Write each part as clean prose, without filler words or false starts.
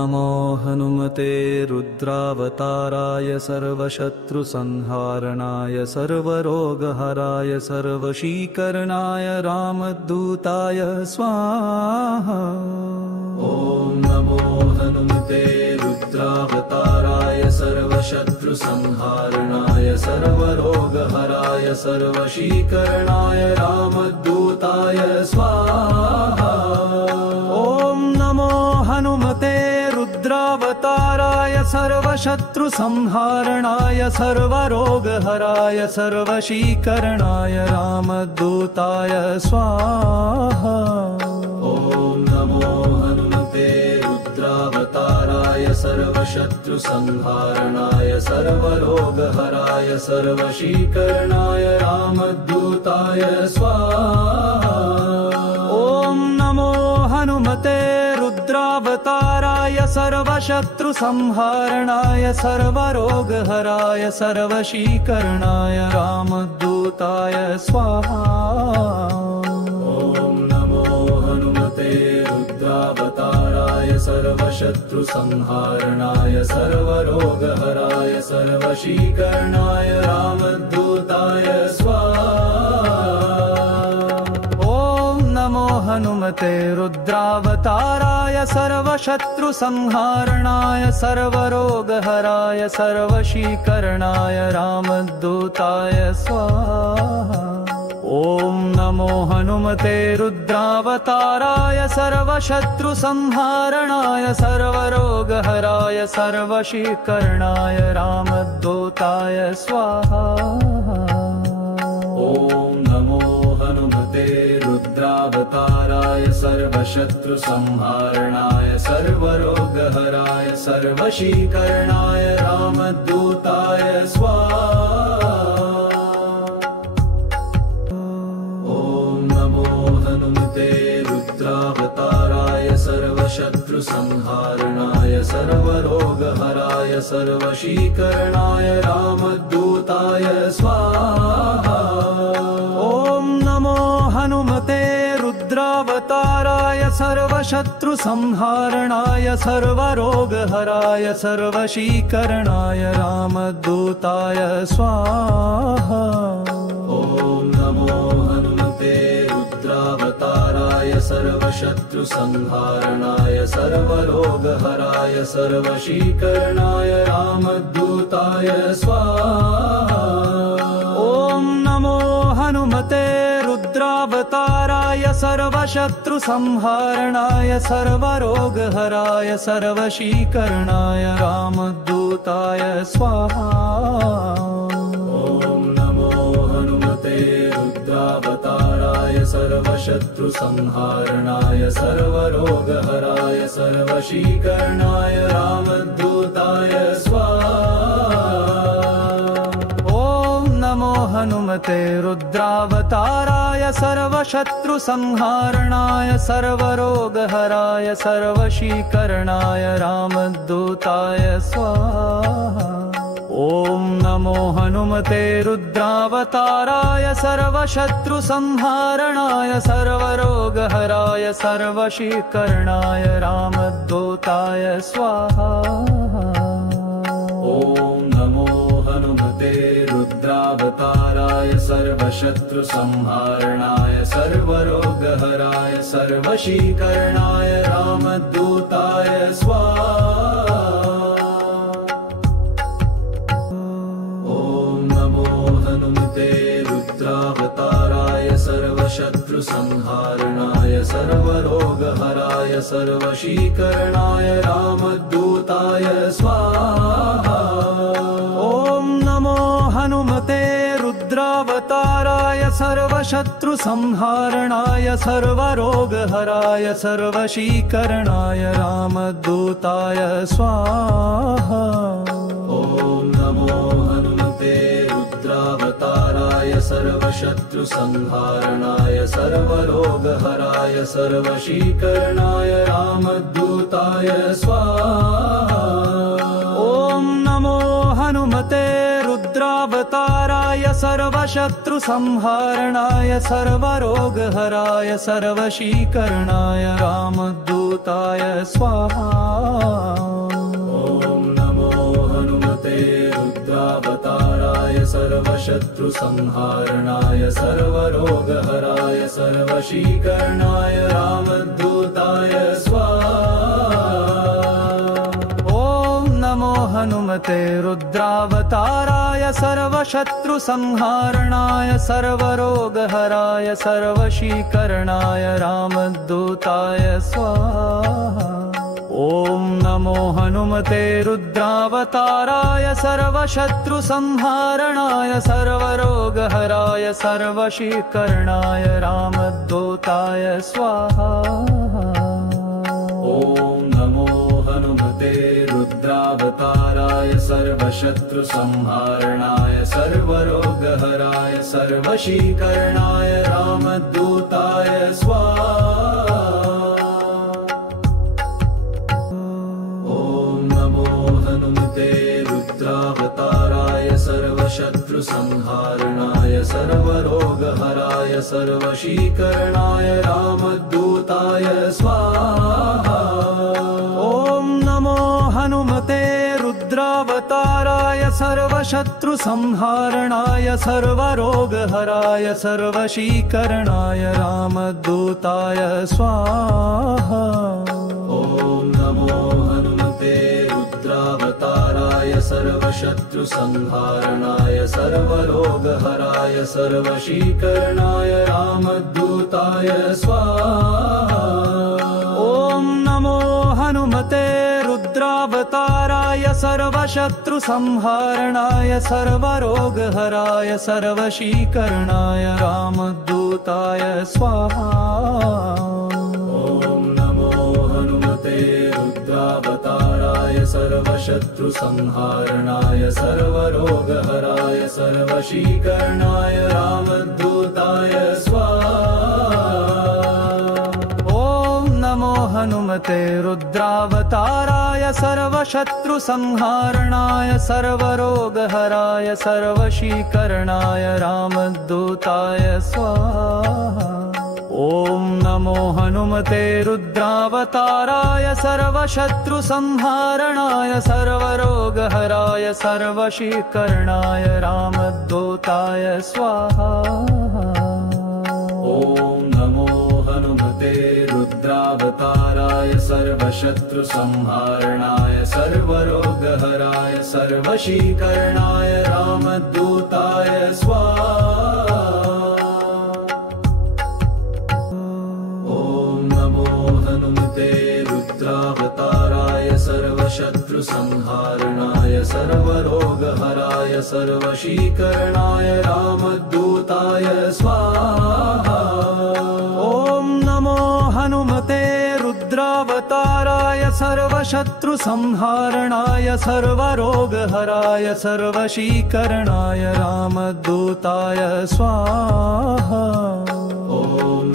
नमो हनुमते रुद्रावताराय सर्वशत्रुसंहारणाय सर्वरोगहराय सर्वशीकरणाय रामदूताय स्वाहा। ॐ नमो हनुमते रुद्रावताराय सर्वशत्रुसंहारणाय सर्वरोगहराय सर्वशीकरणाय रामदूताय स्वाहा। ॐ नमो हनुमते रुद्रावताराय सर्वशत्रुसंहारणाय सर्वरोगहराय सर्वशीकरणाय रामदूताय स्वाहा। ॐ नमो हनुमते रुद्रावताराय सर्वशत्रुसंहारणाय सर्वरोगहराय सर्वशीकरणाय रामदूताय स्वाहा। ॐ नमो हनुमते रुद्रावताराय सर्वशत्रुसंहारणाय सर्वरोगहराय सर्वशीकरणाय रामदूताय स्वाहा। ॐ नमो हनुमते रुद्रावताराय सर्वशत्रुसंहारणाय सर्वरोगहराय सर्वशीकरणाय रामदूताय स्वाहा। नमो हनुमते रुद्रावताराय सर्वशत्रुसंहारणाय सर्वरोगहराय सर्वशीकरणाय रामदूताय स्वाहा। ॐ नमो हनुमते रुद्रावताराय सर्वशत्रुसंहारणाय सर्वरोगहराय सर्वशीकरणाय रामदूताय स्वाहा। ॐ नमो हनुमते रुद्रावताराय सर्वशत्रुसंहारणाय सर्वरोगहराय सर्वशीकरणाय रामदूताय स्वाहा। ॐ नमो हनुमते रुद्रावताराय सर्वशत्रुसंहारणाय सर्वरोगहराय सर्वशीकरणाय रामदूताय स्वाहा। ॐ नमो हनुमते रुद्रावताराय सर्वशत्रुसंहारणाय सर्वरोगहराय सर्वशीकरणाय रामदूताय स्वाहा। ॐ नमो हनुमते रुद्रावताराय सर्वशत्रुसंहारणाय सर्वरोगहराय सर्वशीकरणाय रामदूताय स्वाहा। ॐ नमो हनुमते रुद्रावताराय सर्वशत्रुसंहारणाय सर्वरोगहराय सर्वशीकरणाय रामदूताय स्वाहा। ॐ नमो हनुमते रुद्रावताराय सर्वशत्रुसंहारणाय सर्वरोगहराय सर्वशीकरणाय रामदूताय स्वाहा। नमो हनुमते रुद्रावताराय सर्वशत्रुसंहारणाय सर्वरोगहराय सर्वशीकरणाय रामदूताय स्वाहा। ॐ नमो हनुमते रुद्रावताराय सर्वशत्रुसंहारणाय सर्वरोगहराय सर्वशीकरणाय रामदूताय स्वाहा। ॐ नमो हनुमते रुद्रावताराय सर्वशत्रुसंहारणाय सर्वरोगहराय सर्वशीकरणाय रामदूताय स्वाहा। ॐ नमो हनुमते रुद्रावताराय सर्वशत्रुसंहारणाय सर्वरोगहराय सर्वशीकरणाय रामदूताय स्वाहा। ॐ नमो हनुमते रुद्रावताराय सर्वशत्रुसंहारणाय सर्वरोगहराय सर्वशीकरणाय रामदूताय स्वाहा। ॐ नमो हनुमते रुद्रावताराय सर्वशत्रुसंहारणाय सर्वरोगहराय सर्वशीकरणाय रामदूताय स्वाहा। ॐ नमो हनुमते रुद्रावताराय सर्वशत्रुसंहारणाय सर्वरोगहराय सर्वशीकरणाय रामदूताय स्वाहा। सर्वशत्रुसंहारणाय सर्वरोगहराय सर्वशीकरणाय रामदूताय स्वाहा। ॐ नमो हनुमते रुद्रावताराय सर्वशत्रुसंहारणाय सर्वरोगहराय सर्वशीकरणाय रामदूताय स्वाहा। ॐ नमो हनुमते रुद्रावताराय सर्वशत्रुसंहारणाय सर्वरोगहराय सर्वशीकरणाय रामदूताय स्वाहा। ॐ नमो हनुमते रुद्रावताराय सर्वशत्रुसंहारणाय सर्वरोगहराय सर्वशीकरणाय रामदूताय स्वाहा। रुद्रावताराय सर्वशत्रुसंहारणाय सर्वरोगहराय सर्वशीकरणाय रामदूताय स्वाहा। ॐ नमो हनुमते रुद्रावताराय सर्वशत्रुसंहारणाय सर्वरोगहराय सर्वशीकरणाय रामदूताय स्वाहा। ॐ नमो हनुमते रुद्रावताराय सर्वशत्रुसंहारणाय सर्वरोगहराय सर्वशीकरणाय रामदूताय स्वाहा। ॐ नमो हनुमते रुद्रावताराय सर्वशत्रुसंहारणाय सर्वरोगहराय सर्वशीकरणाय रामदूताय स्वाहा। रुद्रावताराय सर्वशत्रुसंहारणाय सर्वरोगहराय सर्वशीकरणाय रामदूताय स्वाहा। ॐ नमो हनुमते रुद्रावताराय सर्वशत्रुसंहारणाय सर्वरोगहराय सर्वशीकरणाय रामदूताय स्वाहा। ॐ नमो हनुमते रुद्रावताराय सर्वशत्रुसंहारणाय सर्वरोगहराय सर्वशीकरणाय रामदूताय स्वाहा। ॐ नमो हनुमते रुद्रावताराय सर्वशत्रुसंहारणाय सर्वरोगहराय सर्वशीकरणाय रामदूताय स्वाहा। रुद्रावताराय सर्वशत्रुसंहारणाय सर्वरोगहराय सर्वशीकरणाय रामदूताय स्वाहा। ॐ नमो हनुमते रुद्रावताराय सर्वशत्रुसंहारणाय सर्वरोगहराय सर्वशीकरणाय रामदूताय स्वाहा। ॐ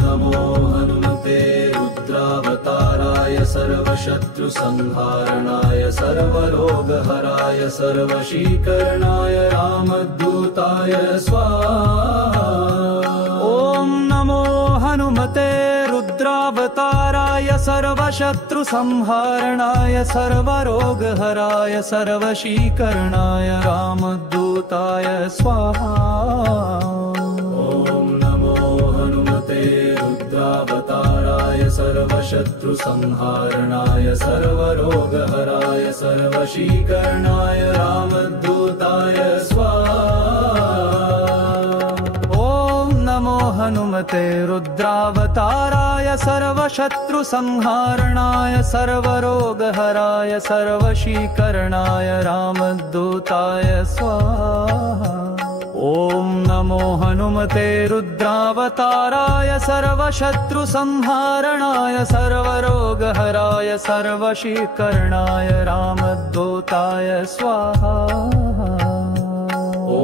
नमो हनुमते रुद्रावताराय सर्वशत्रुसंहारणाय सर्वरोगहराय सर्वशीकरणाय रामदूताय स्वाहा। ॐ नमो हनुमते रुद्रावताराय सर्वशत्रुसंहारणाय सर्वरोगहराय सर्वशीकरणाय रामदूताय स्वाहा। रुद्रावताराय सर्वशत्रुसंहारणाय सर्वरोगहराय सर्वशीकरणाय रामदूताय स्वाहा। ॐ नमो हनुमते रुद्रावताराय सर्वशत्रुसंहारणाय सर्वरोगहराय सर्वशीकरणाय रामदूताय स्वाहा। ॐ नमो हनुमते रुद्रावताराय सर्वशत्रुसंहारणाय सर्वरोगहराय सर्वशीकरणाय रामदूताय स्वाहा। ॐ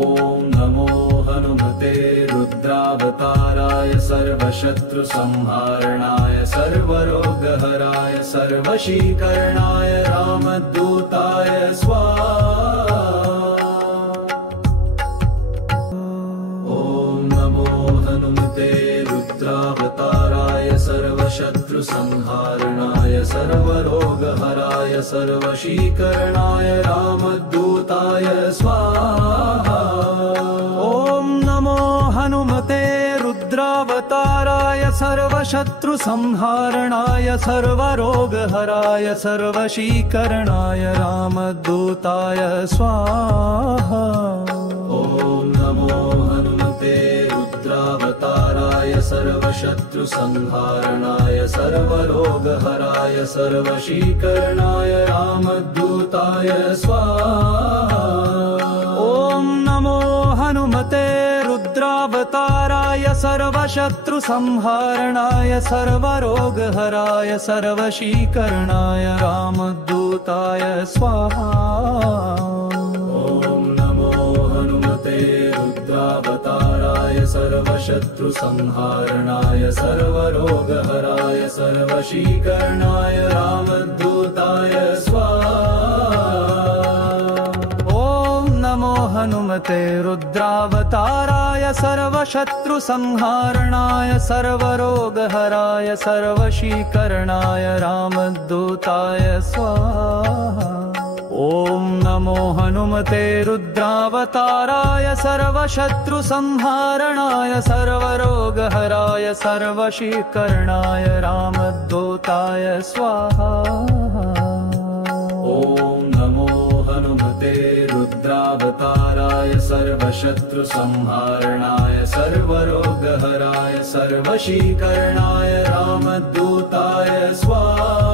नमो हनुमते रुद्रावताराय सर्वशत्रुसंहारणाय सर्वरोगहराय सर्वशीकरणाय रामदूताय स्वाहा। रुद्रावताराय सर्वशत्रुसंहारणाय सर्वरोगहराय सर्वशीकरणाय रामदूताय स्वाहा। सर्वशत्रुसंहारणाय सर्वरोगहराय सर्वशीकरणाय रामदूताय स्वाहा। ॐ नमो हनुमते रुद्रावताराय सर्वशत्रुसंहारणाय सर्वरोगहराय सर्वशीकरणाय रामदूताय स्वाहा। ॐ नमो हनुमते रुद्रावताराय सर्वशत्रुसंहारणाय सर्वरोगहराय सर्वशीकरणाय रामदूताय स्वाहा। ॐ नमो हनुमते रुद्रावताराय सर्वशत्रुसंहारणाय सर्वरोगहराय सर्वशीकरणाय रामदूताय स्वाहा। नमो हनुमते रुद्रावताराय सर्वशत्रुसंहारणाय सर्वरोगहराय सर्वशीकरणाय रामदूताय स्वाहा। ॐ नमो हनुमते रुद्रावताराय सर्वशत्रुसंहारणाय सर्वरोगहराय सर्वशीकरणाय रामदूताय स्वाहा। ॐ नमो हनुमते रुद्रावताराय सर्वशत्रुसंहारणाय सर्वरोगहराय सर्वशीकरणाय रामदूताय स्वाहा।